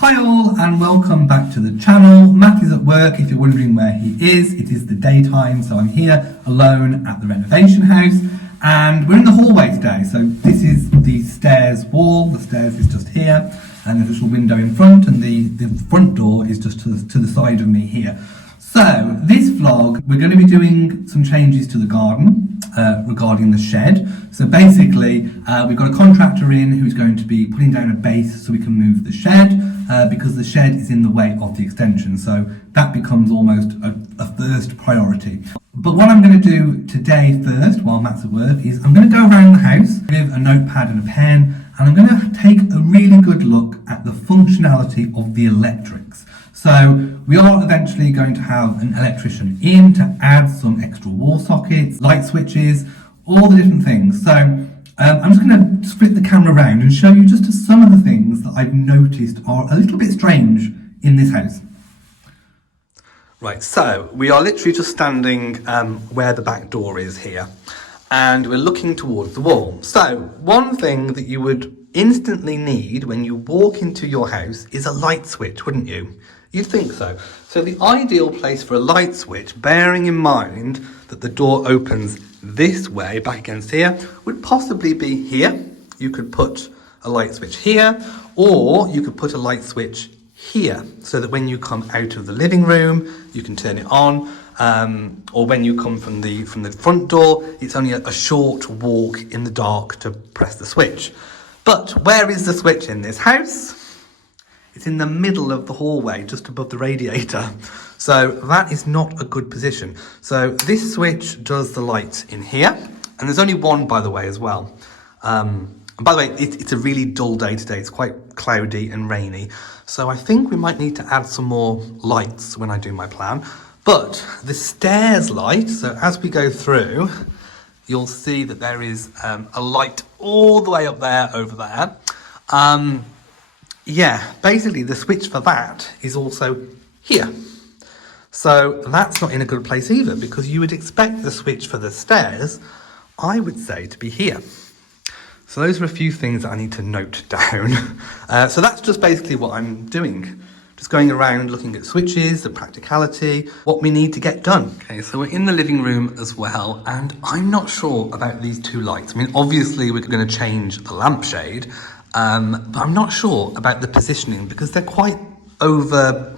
Hi all and welcome back to the channel. Matt is at work if you're wondering where he is. It is the daytime, so I'm here alone at the renovation house and we're in the hallway today. So this is the stairs wall, the stairs is just here and there's a little window in front and the front door is just to the side of me here. So this vlog, we're going to be doing some changes to the garden regarding the shed. So basically, we've got a contractor in who's going to be putting down a base so we can move the shed because the shed is in the way of the extension. So that becomes almost a first priority. But what I'm going to do today first, while Matt's at work, is I'm going to go around the house with a notepad and a pen and I'm going to take a really good look at the functionality of the electrics. So we are eventually going to have an electrician in to add some extra wall sockets, light switches, all the different things. So I'm just going to flip the camera around and show you just some of the things that I've noticed are a little bit strange in this house. Right, so we are literally just standing where the back door is here and we're looking towards the wall. So one thing that you would instantly need when you walk into your house is a light switch, wouldn't you? You'd think so. So the ideal place for a light switch, bearing in mind that the door opens this way, back against here, would possibly be here. You could put a light switch here, or you could put a light switch here, so that when you come out of the living room, you can turn it on, or when you come from the front door, it's only a short walk in the dark to press the switch. But where is the switch in this house? It's in the middle of the hallway, just above the radiator. So that is not a good position. So this switch does the lights in here. And there's only one, by the way, as well. And by the way, it's a really dull day today. It's quite cloudy and rainy. So I think we might need to add some more lights when I do my plan. But the stairs light, so as we go through, you'll see that there is a light all the way up there, over there. Yeah, basically the switch for that is also here. So that's not in a good place either, because you would expect the switch for the stairs, I would say, to be here. So those are a few things that I need to note down. So that's just basically what I'm doing. Just going around looking at switches, the practicality, what we need to get done. Okay, so we're in the living room as well, and I'm not sure about these two lights. I mean, obviously we're going to change the lampshade, but I'm not sure about the positioning because they're quite over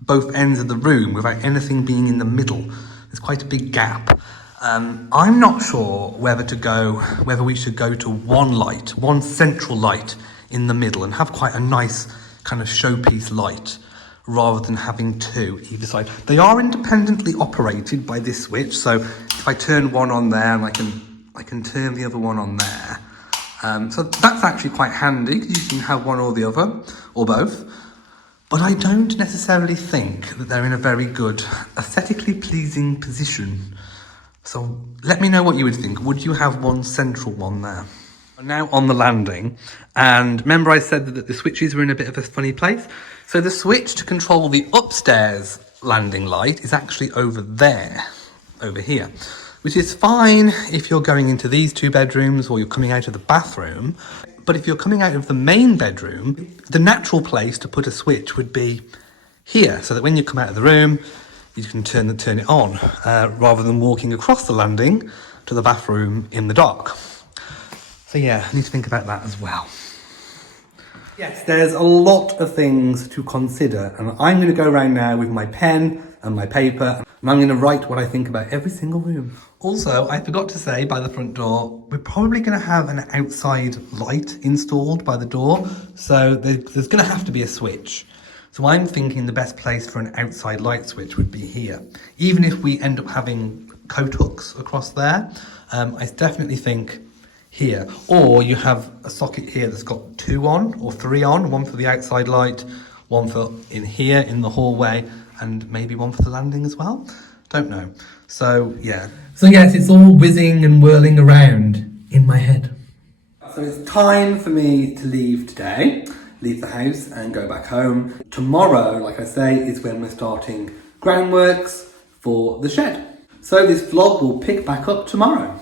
both ends of the room without anything being in the middle. There's quite a big gap. I'm not sure whether we should go to one light, one central light in the middle and have quite a nice kind of showpiece light rather than having two either side. They are independently operated by this switch. So if I turn one on there and I can turn the other one on there. So that's actually quite handy because you can have one or the other, or both. But I don't necessarily think that they're in a very good, aesthetically pleasing position. So let me know what you would think. Would you have one central one there? I'm now on the landing, and remember I said that the switches were in a bit of a funny place? So the switch to control the upstairs landing light is actually over there, over here. Which is fine if you're going into these two bedrooms or you're coming out of the bathroom. But if you're coming out of the main bedroom, the natural place to put a switch would be here, so that when you come out of the room, you can turn it on, rather than walking across the landing to the bathroom in the dark. So yeah, I need to think about that as well. Yes, there's a lot of things to consider, and I'm going to go around now with my pen and my paper, and I'm going to write what I think about every single room. Also, I forgot to say by the front door, we're probably going to have an outside light installed by the door, so there's going to have to be a switch. So I'm thinking the best place for an outside light switch would be here. Even if we end up having coat hooks across there, I definitely think here. Or you have a socket here that's got 2 on or 3 on, one for the outside light, one for in here in the hallway, and maybe one for the landing as well. Don't know. So yeah. So yes, it's all whizzing and whirling around in my head. So it's time for me to leave today, leave the house and go back home. Tomorrow, like I say, is when we're starting groundworks for the shed. So this vlog will pick back up tomorrow.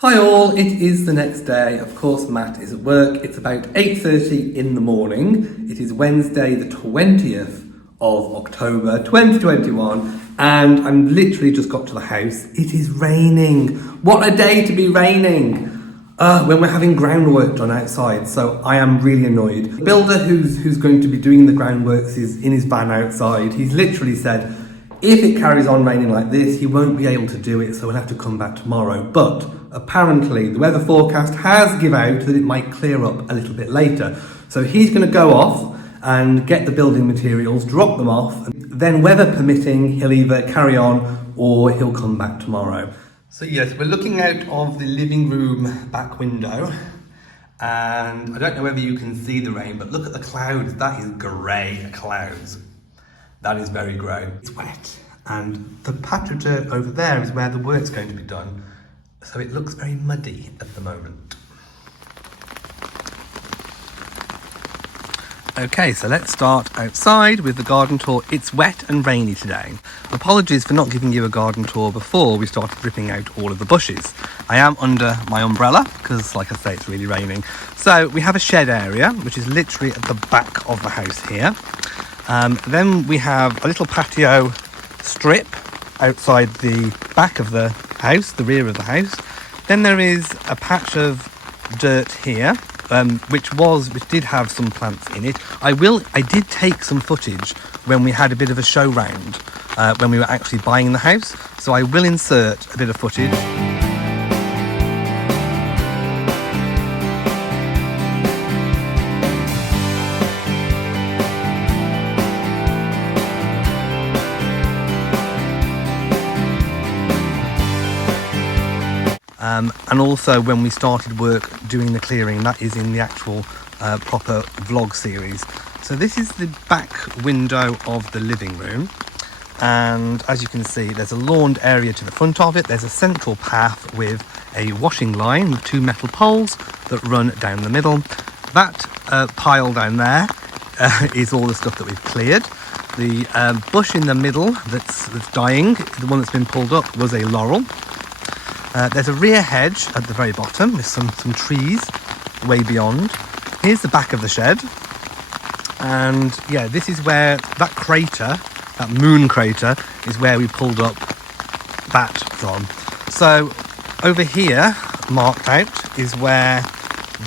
Hi all, it is the next day. Of course, Matt is at work. It's about 8:30 in the morning. It is Wednesday, the 20th of October 2021, and I'm literally just got to the house. It is raining. What a day to be raining! When we're having groundwork done outside, so I am really annoyed. The builder who's going to be doing the groundworks is in his van outside. He's literally said, if it carries on raining like this, he won't be able to do it, so we'll have to come back tomorrow. But apparently, the weather forecast has give out that it might clear up a little bit later. So he's going to go off and get the building materials, drop them off, and then weather permitting, he'll either carry on or he'll come back tomorrow. So yes, we're looking out of the living room back window, and I don't know whether you can see the rain, but look at the clouds. That is grey clouds. That is very grey. It's wet, and the patch of dirt over there is where the work's going to be done, so it looks very muddy at the moment. Okay, so let's start outside with the garden tour. It's wet and rainy today. Apologies for not giving you a garden tour before we started ripping out all of the bushes. I am under my umbrella because, like I say, it's really raining. So we have a shed area, which is literally at the back of the house here. Then we have a little patio strip outside the back of the house, the rear of the house. Then there is a patch of dirt here, which did have some plants in it. I did take some footage when we had a bit of a show round, when we were actually buying the house. So I will insert a bit of footage. And also when we started work doing the clearing, that is in the actual proper vlog series. So this is the back window of the living room, and as you can see, there's a lawned area to the front of it. There's a central path with a washing line with two metal poles that run down the middle. That pile down there is all the stuff that we've cleared. The bush in the middle that's dying, the one that's been pulled up, was a laurel. There's a rear hedge at the very bottom with some trees way beyond. Here's the back of the shed. And yeah, this is where that crater, that moon crater, is where we pulled up that from. So over here, marked out, is where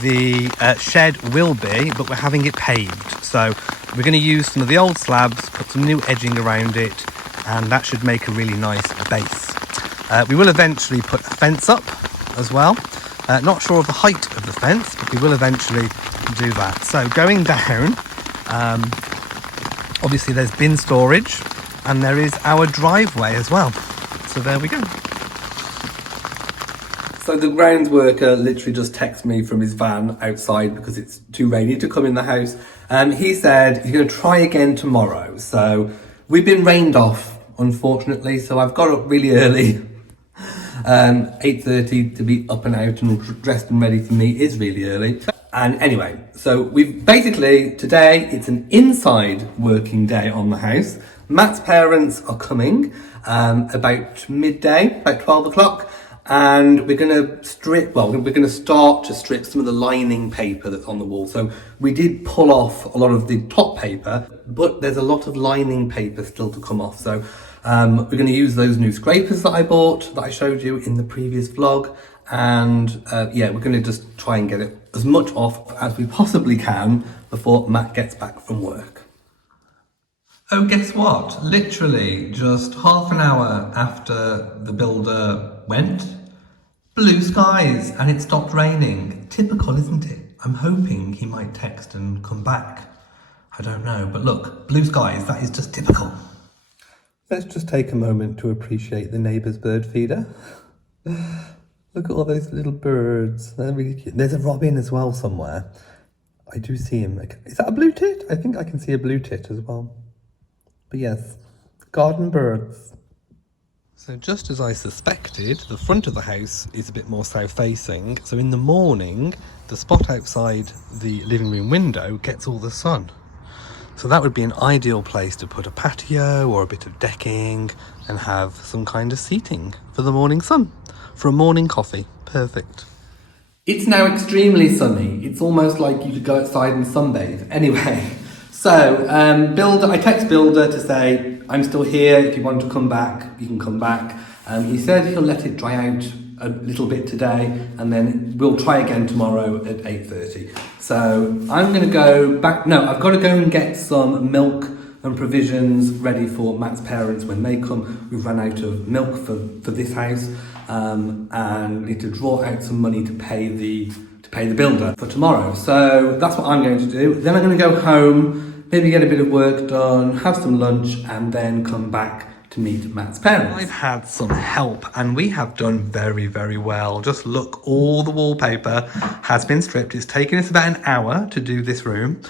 the shed will be, but we're having it paved. So we're going to use some of the old slabs, put some new edging around it, and that should make a really nice base. We will eventually put a fence up as well. Not sure of the height of the fence, but we will eventually do that. So going down, obviously there's bin storage, and there is our driveway as well. So there we go. So the grounds worker literally just texted me from his van outside because it's too rainy to come in the house. He said he's going to try again tomorrow. So we've been rained off, unfortunately, so I've got up really early. 8:30 to be up and out and dressed and ready for me is really early. And anyway, so we've basically, today it's an inside working day on the house. Matt's parents are coming about midday, about 12 o'clock. And we're going to start to strip some of the lining paper that's on the wall. So we did pull off a lot of the top paper, but there's a lot of lining paper still to come off. So we're going to use those new scrapers that I bought, that I showed you in the previous vlog. And yeah, we're going to just try and get it as much off as we possibly can before Matt gets back from work. Oh, guess what? Literally just half an hour after the builder went, blue skies, and it stopped raining. Typical, isn't it? I'm hoping he might text and come back. I don't know, but look, blue skies, that is just typical. Let's just take a moment to appreciate the neighbour's bird feeder. Look at all those little birds. They're really cute. There's a robin as well somewhere. I do see him. Is that a blue tit? I think I can see a blue tit as well. But yes, garden birds. So just as I suspected, the front of the house is a bit more south facing. So in the morning, the spot outside the living room window gets all the sun. So that would be an ideal place to put a patio or a bit of decking and have some kind of seating for the morning sun, for a morning coffee. Perfect. It's now extremely sunny. It's almost like you could go outside and sunbathe. Anyway, so I text Builder to say, I'm still here. If you want to come back, you can come back. He said he'll let it dry out a little bit today, and then we'll try again tomorrow at 8:30. So I'm going to go back. No, I've got to go and get some milk and provisions ready for Matt's parents when they come. We've run out of milk for this house, and need to draw out some money to pay the builder for tomorrow. So that's what I'm going to do. Then I'm going to go home, maybe get a bit of work done, have some lunch, and then come back to meet Matt's parents. I've had some help and we have done very, very well. Just look, all the wallpaper has been stripped. It's taken us about an hour to do this room.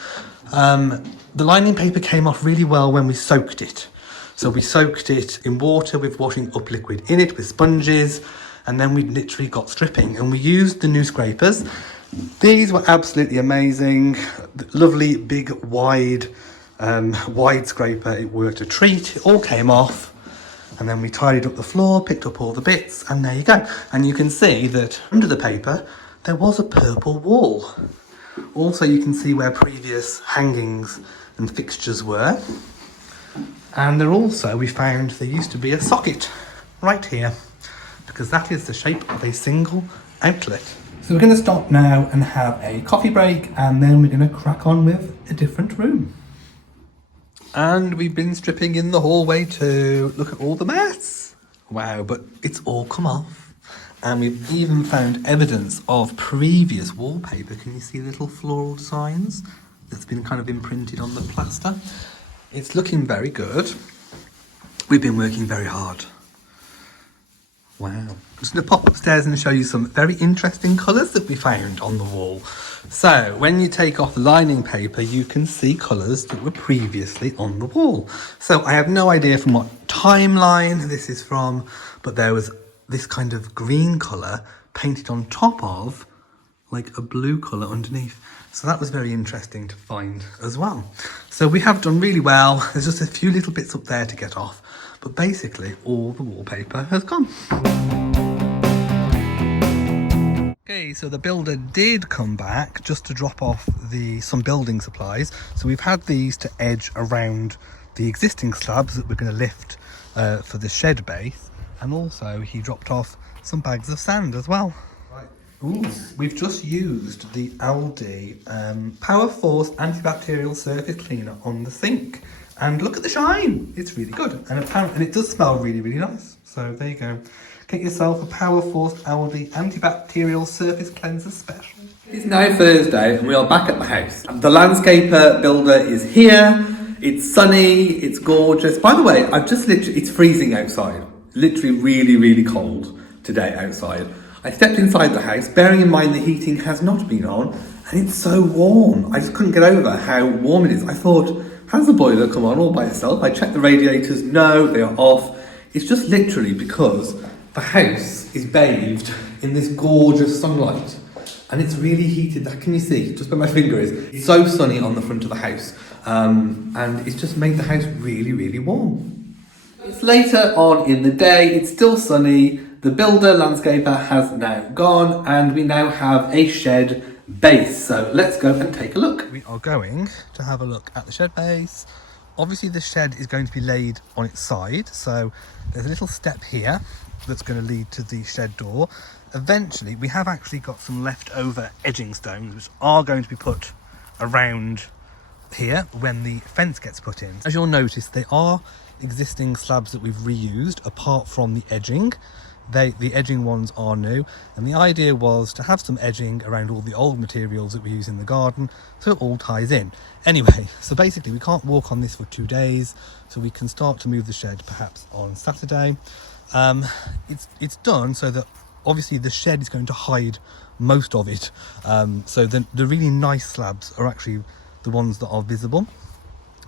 The lining paper came off really well when we soaked it. So we soaked it in water with washing up liquid in it with sponges, and then we literally got stripping, and we used the new scrapers. These were absolutely amazing. Lovely, big, wide scraper. It worked a treat. It all came off, and then we tidied up the floor, picked up all the bits, and there you go. And you can see that under the paper there was a purple wall. Also, you can see where previous hangings and fixtures were, and we found there used to be a socket right here, because that is the shape of a single outlet. So we're going to stop now and have a coffee break, and then we're going to crack on with a different room. And we've been stripping in the hallway too. Look at all the mess. Wow, but it's all come off. And we've even found evidence of previous wallpaper. Can you see little floral designs that's been kind of imprinted on the plaster? It's looking very good. We've been working very hard. Wow. I'm just going to pop upstairs and show you some very interesting colours that we found on the wall. So when you take off the lining paper, you can see colours that were previously on the wall. So I have no idea from what timeline this is from, but there was this kind of green colour painted on top of like a blue colour underneath. So that was very interesting to find as well. So we have done really well. There's just a few little bits up there to get off, but basically all the wallpaper has gone. Okay, so the builder did come back just to drop off some building supplies. So we've had these to edge around the existing slabs that we're going to lift for the shed base, and also he dropped off some bags of sand as well. Ooh, we've just used the Aldi Power Force antibacterial surface cleaner on the sink, and look at the shine. It's really good, and it does smell really, really nice. So there you go. Get yourself a Power Force Aldi antibacterial surface cleanser special. It's now Thursday and we are back at the house. The landscaper builder is here. It's sunny, it's gorgeous. By the way, it's freezing outside. Literally really, really cold today outside. I stepped inside the house, bearing in mind the heating has not been on, and it's so warm. I just couldn't get over how warm it is. I thought, has the boiler come on all by itself? I checked the radiators, no, they are off. It's just literally because the house is bathed in this gorgeous sunlight, and it's really heated. That can you see? Just where my finger is. It's so sunny on the front of the house, and it's just made the house really, really warm. It's later on in the day. It's still sunny. The builder landscaper has now gone, and we now have a shed base. So let's go and take a look. We are going to have a look at the shed base. Obviously the shed is going to be laid on its side, so there's a little step here that's going to lead to the shed door. Eventually we have actually got some leftover edging stones which are going to be put around here when the fence gets put in. As you'll notice, they are existing slabs that we've reused apart from the edging. The edging ones are new, and the idea was to have some edging around all the old materials that we use in the garden so it all ties in. Anyway, so basically we can't walk on this for 2 days, so we can start to move the shed perhaps on Saturday. It's done so that obviously the shed is going to hide most of it, so the really nice slabs are actually the ones that are visible,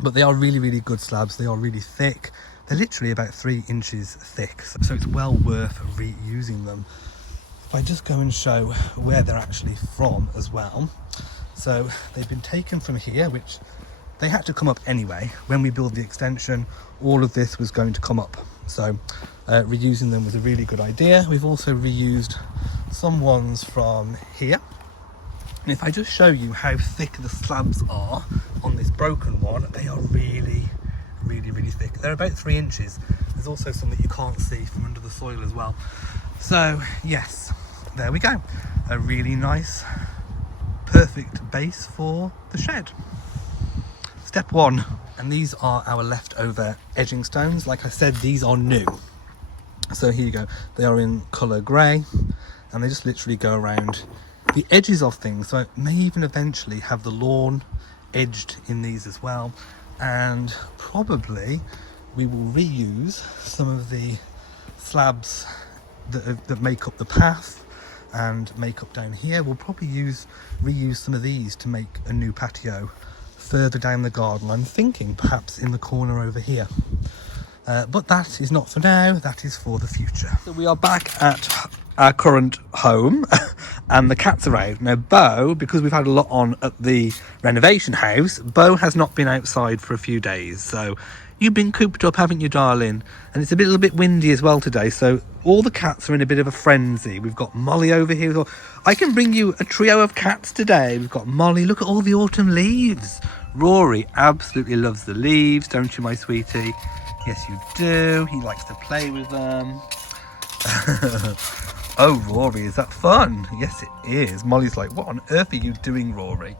but they are really, really good slabs. They are really thick. They're literally about 3 inches thick, so it's well worth reusing them. If I just go and show where they're actually from as well. So they've been taken from here, which they had to come up anyway. When we build the extension, all of this was going to come up. So reusing them was a really good idea. We've also reused some ones from here. And if I just show you how thick the slabs are on this broken one, they are really, really, really thick. They're about 3 inches. There's also some that you can't see from under the soil as well. So yes, there we go. A really nice, perfect base for the shed. Step 1, and these are our leftover edging stones. Like I said, these are new. So here you go. They are in colour grey, and they just literally go around the edges of things. So it may even eventually have the lawn edged in these as well. And probably we will reuse some of the slabs that make up the path and make up down here. We'll probably reuse some of these to make a new patio further down the garden. I'm thinking perhaps in the corner over here. But that is not for now, that is for the future. So we are back at our current home and the cats are out. Now Bo, because we've had a lot on at the renovation house, Bo has not been outside for a few days. So you've been cooped up, haven't you, darling? And it's a little bit windy as well today, so all the cats are in a bit of a frenzy. We've got Molly over here. I can bring you a trio of cats today. We've got Molly. Look at all the autumn leaves. Rory absolutely loves the leaves, don't you, my sweetie? Yes, you do. He likes to play with them. Oh, Rory, is that fun? Yes, it is. Molly's like, what on earth are you doing, Rory?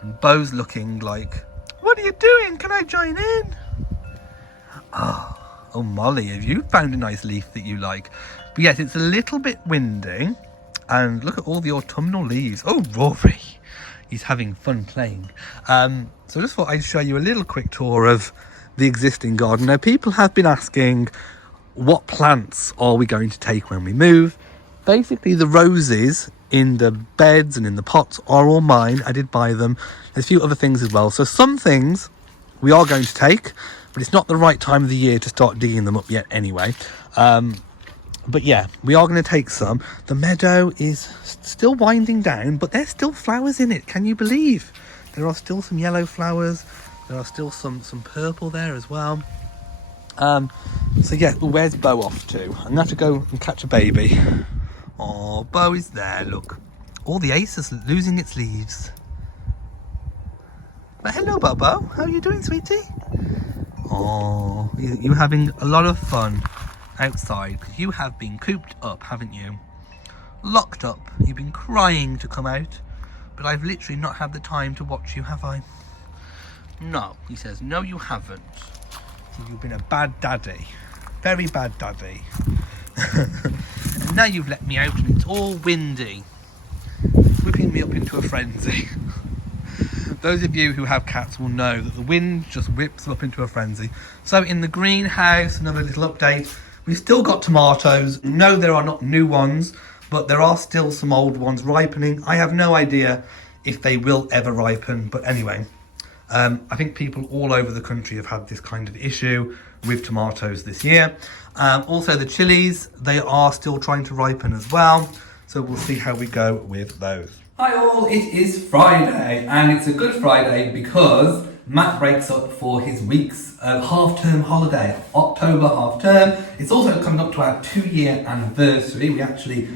And Bo's looking like, what are you doing? Can I join in? Oh, Molly, have you found a nice leaf that you like? But yes, it's a little bit windy. And look at all the autumnal leaves. Oh, Rory, he's having fun playing. So I just thought I'd show you a little quick tour of the existing garden. Now, people have been asking, what plants are we going to take when we move? Basically, the roses in the beds and in the pots are all mine. I did buy them. There's a few other things as well. So some things we are going to take, but it's not the right time of the year to start digging them up yet anyway. But yeah, we are going to take some. The meadow is still winding down, but there's still flowers in it. Can you believe? There are still some yellow flowers. There are still some purple there as well. So yeah, where's Bo off to? I'm going to have to go and catch a baby. Oh, Bo is there, look. All the ace is losing its leaves. But hello, Bobo. How are you doing, sweetie? Oh, you're having a lot of fun outside because you have been cooped up, haven't you? Locked up. You've been crying to come out, but I've literally not had the time to watch you, have I? No, he says, no, you haven't. You've been a bad daddy. Very bad daddy. And now you've let me out and it's all windy. It's whipping me up into a frenzy. Those of you who have cats will know that the wind just whips them up into a frenzy. So in the greenhouse, another little update. We've still got tomatoes. No, there are not new ones, but there are still some old ones ripening. I have no idea if they will ever ripen, but anyway. I think people all over the country have had this kind of issue with tomatoes this year. Also the chilies, they are still trying to ripen as well. So we'll see how we go with those. Hi all, it is Friday and it's a good Friday because Matt breaks up for his week's half-term holiday, October half-term. It's also coming up to our 2-year anniversary. We actually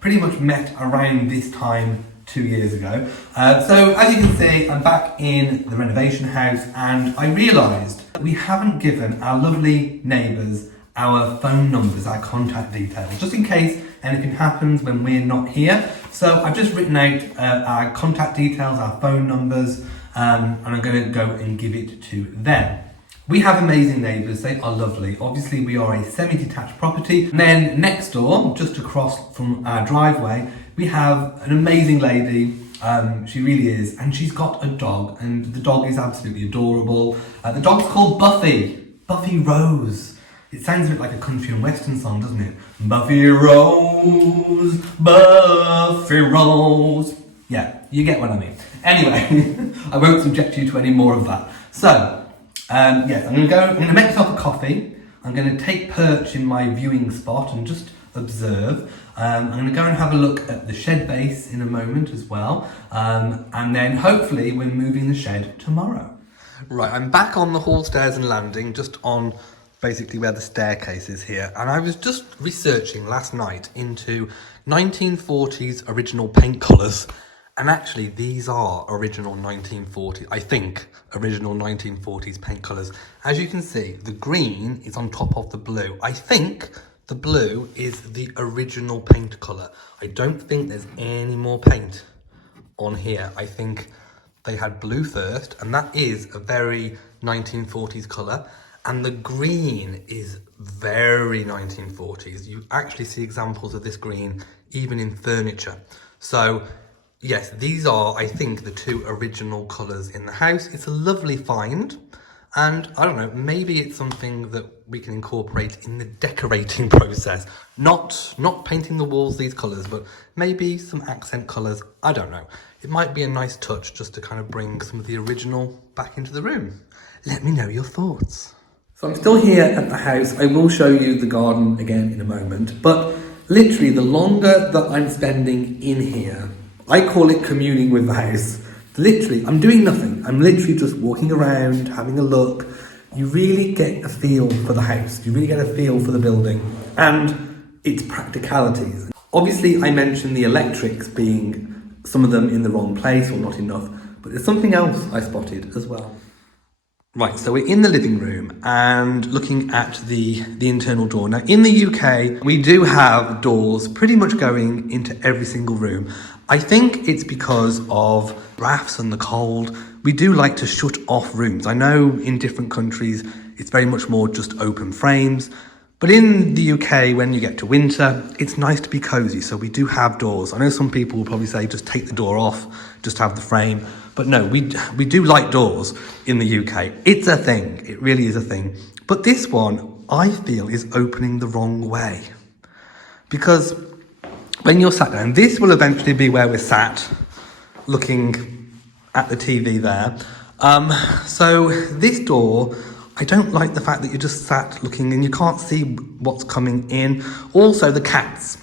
pretty much met around this time 2 years ago. So as you can see, I'm back in the renovation house and I realised we haven't given our lovely neighbours our phone numbers, our contact details, just in case anything happens when we're not here. So I've just written out our contact details, our phone numbers, and I'm going to go and give it to them. We have amazing neighbours, they are lovely. Obviously we are a semi-detached property. And then next door, just across from our driveway, we have an amazing lady, she really is, and she's got a dog, and the dog is absolutely adorable. The dog's called Buffy, Buffy Rose. It sounds a bit like a country and western song, doesn't it? Buffy Rose, Buffy Rose. Yeah, you get what I mean. Anyway, I won't subject you to any more of that. So, yes, I'm going to make myself a coffee. I'm going to take perch in my viewing spot and just observe. I'm going to go and have a look at the shed base in a moment as well. And then hopefully we're moving the shed tomorrow. Right, I'm back on the hall stairs and landing, just on basically where the staircase is here. And I was just researching last night into 1940s original paint colours. And actually, these are original 1940s, I think, original 1940s paint colours. As you can see, the green is on top of the blue. I think the blue is the original paint colour. I don't think there's any more paint on here. I think they had blue first, and that is a very 1940s colour. And the green is very 1940s. You actually see examples of this green even in furniture. So yes, these are, I think, the two original colours in the house. It's a lovely find. And I don't know, maybe it's something that we can incorporate in the decorating process. Not painting the walls these colours, but maybe some accent colours. I don't know. It might be a nice touch just to kind of bring some of the original back into the room. Let me know your thoughts. So I'm still here at the house. I will show you the garden again in a moment. But literally, the longer that I'm spending in here, I call it communing with the house. Literally, I'm doing nothing. I'm literally just walking around, having a look. You really get a feel for the house. You really get a feel for the building and its practicalities. Obviously, I mentioned the electrics being some of them in the wrong place or not enough, but there's something else I spotted as well. Right, so we're in the living room and looking at the internal door. Now, in the UK, we do have doors pretty much going into every single room. I think it's because of drafts and the cold. We do like to shut off rooms. I know in different countries, it's very much more just open frames. But in the UK, when you get to winter, it's nice to be cosy. So we do have doors. I know some people will probably say, just take the door off, just have the frame. But no, we do like doors in the UK. It's a thing. It really is a thing. But this one, I feel, is opening the wrong way. Because when you're sat down, this will eventually be where we're sat, looking at the TV there. So this door, I don't like the fact that you're just sat looking and you can't see what's coming in. Also, the cats.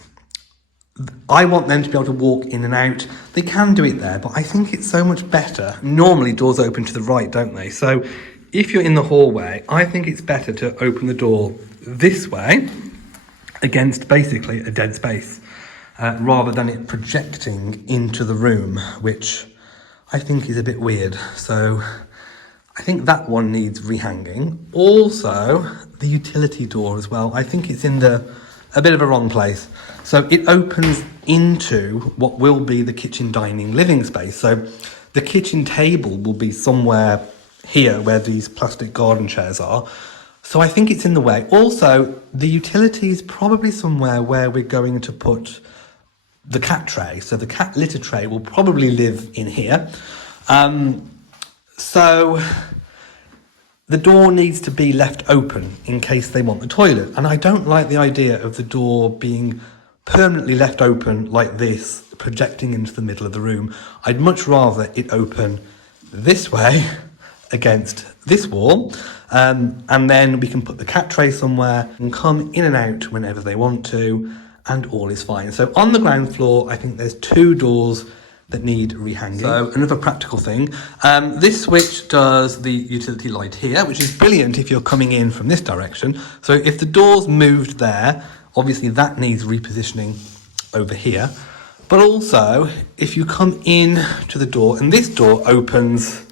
I want them to be able to walk in and out. They can do it there, but I think it's so much better. Normally, doors open to the right, don't they? So if you're in the hallway, I think it's better to open the door this way against basically a dead space, rather than it projecting into the room, which I think is a bit weird. So I think that one needs rehanging. Also, the utility door as well. I think it's in a bit of a wrong place. So it opens into what will be the kitchen, dining, living space. So the kitchen table will be somewhere here where these plastic garden chairs are. So I think it's in the way. Also, the utility is probably somewhere where we're going to put the cat tray. So the cat litter tray will probably live in here. So the door needs to be left open in case they want the toilet. And I don't like the idea of the door being permanently left open like this, projecting into the middle of the room. I'd much rather it open this way against this wall. And then we can put the cat tray somewhere and come in and out whenever they want to, and all is fine. So on the ground floor, I think there's two doors that need rehanging. So another practical thing, this switch does the utility light here, which is brilliant if you're coming in from this direction. So if the door's moved there, obviously that needs repositioning over here. But also, if you come in to the door, and this door opens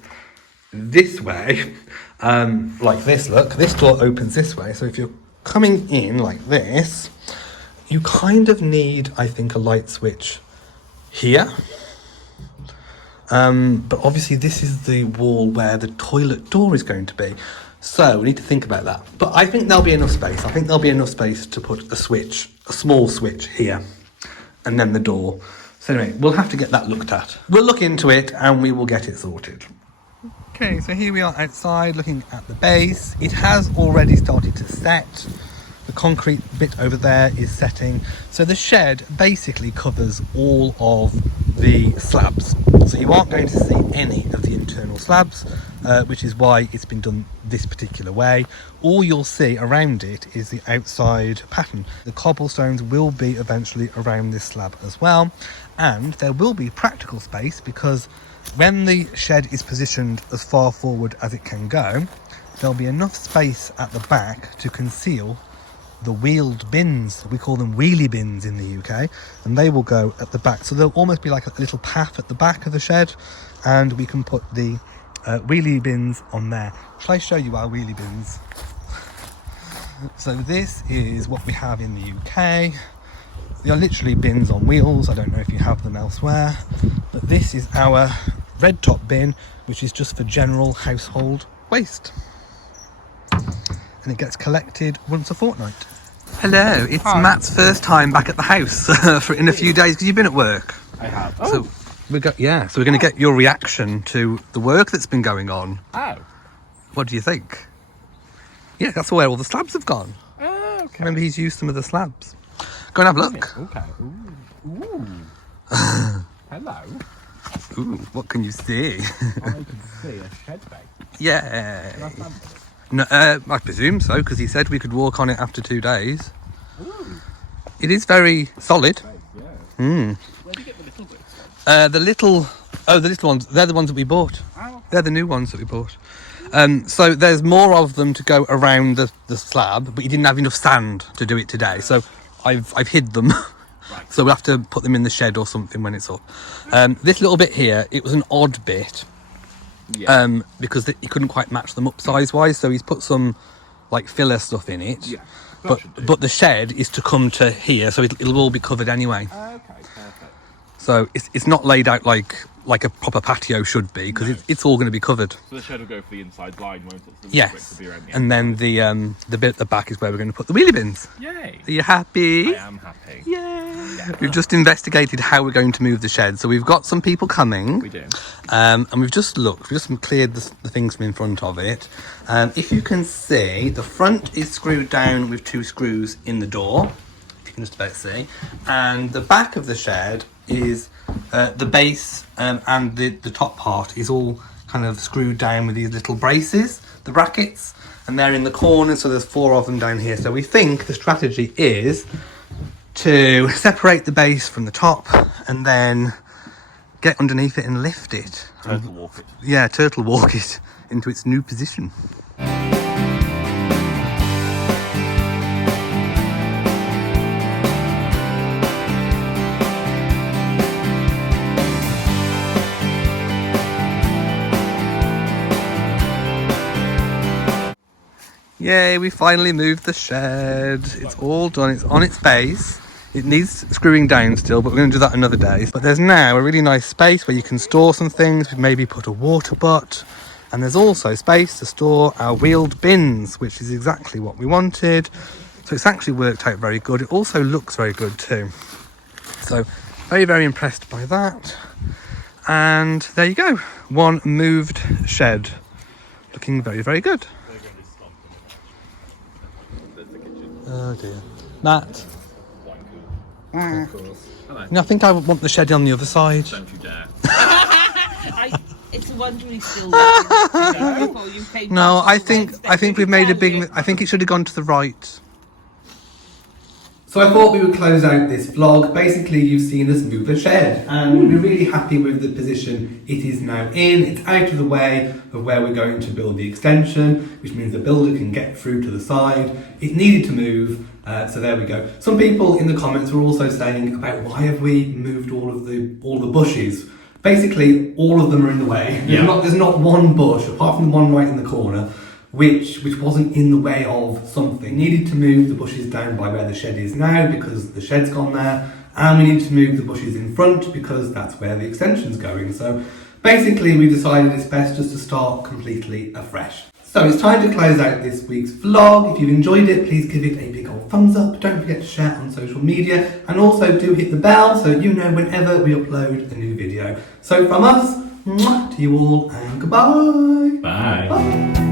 this way, like this, look, this door opens this way. So if you're coming in like this, you kind of need, I think, a light switch here. But obviously this is the wall where the toilet door is going to be. So we need to think about that. But I think there'll be enough space. I think there'll be enough space to put a switch, a small switch here, and then the door. So anyway, we'll have to get that looked at. We'll look into it and we will get it sorted. Okay, so here we are outside looking at the base. It has already started to set. The concrete bit over there is setting. So the shed basically covers all of the slabs. So you aren't going to see any of the internal slabs, which is why it's been done this particular way. All you'll see around it is the outside pattern. The cobblestones will be eventually around this slab as well. And there will be practical space because when the shed is positioned as far forward as it can go, there'll be enough space at the back to conceal the wheeled bins. We call them wheelie bins in the UK, and they will go at the back. So there'll almost be like a little path at the back of the shed, and we can put the wheelie bins on there. Shall I show you our wheelie bins? So this is what we have in the UK. They are literally bins on wheels. I don't know if you have them elsewhere, but this is our red top bin, which is just for general household waste. And it gets collected once a fortnight. Hello, it's Matt's first time back at the house in a few days because you've been at work. I have. So we're going to get your reaction to the work that's been going on. Oh. What do you think? Yeah, that's where all the slabs have gone. Oh, okay. Remember, he's used some of the slabs. Go and have a look. Okay. Ooh. Hello. Ooh, what can you see? I can see a shed bay. Yeah. Can I stand it? No, I presume so, because he said we could walk on it after 2 days. Ooh. It is very solid. Yeah. Mm. Where do you get the little bits from? The little ones, they're the ones that we bought. Oh. They're the new ones that we bought. So there's more of them to go around the slab, but you didn't have enough sand to do it today. So I've hid them. Right. So we have to put them in the shed or something when it's up. This little bit here, it was an odd bit. Yeah. Because he couldn't quite match them up size-wise, so he's put some like filler stuff in it. Yeah. But the shed is to come to here, so it'll all be covered anyway. Okay, perfect. So it's not laid out like a proper patio should be, because it's all going to be covered. So the shed will go for the inside line, won't it? So the Yes. bricks will be around the And then the bit at the back is where we're going to put the wheelie bins. Yay. Are you happy? I am happy. Yay! We've just investigated how we're going to move the shed. So we've got some people coming. We do. And we've just looked, we've just cleared the things from in front of it. If you can see, the front is screwed down with 2 screws in the door, if you can just about see. And the back of the shed is the base and the top part is all kind of screwed down with these little braces, the brackets, and they're in the corner, so there's 4 of them down here. So we think the strategy is to separate the base from the top and then get underneath it and lift it. Turtle walk it. Yeah, turtle walk it into its new position. Yay, we finally moved the shed. It's all done, it's on its base. It needs screwing down still, but we're going to do that another day. But there's now a really nice space where you can store some things. We've maybe put a water butt. And there's also space to store our wheeled bins, which is exactly what we wanted. So it's actually worked out very good. It also looks very good too. So very, very impressed by that. And there you go. One moved shed. Looking very, very good. Oh dear. Matt. Of course. Hello. No, I think I want the shed on the other side. Don't you dare. It's a wonder he's still looking before you came No, back I to think Wednesday. we've made a big. I think it should have gone to the right. So I thought we would close out this vlog. Basically, you've seen us move a shed, and we're really happy with the position it is now in. It's out of the way of where we're going to build the extension, which means the builder can get through to the side. It needed to move, so there we go. Some people in the comments were also saying about why have we moved all the bushes. Basically, all of them are in the way. There's not one bush, apart from the one right in the corner, which wasn't in the way of something. Needed to move the bushes down by where the shed is now because the shed's gone there, and we need to move the bushes in front because that's where the extension's going. So basically we decided it's best just to start completely afresh. So it's time to close out this week's vlog. If you've enjoyed it, please give it a big old thumbs up. Don't forget to share on social media, and also do hit the bell so you know whenever we upload a new video. So from us, mwah, to you all, and goodbye. Bye. Bye.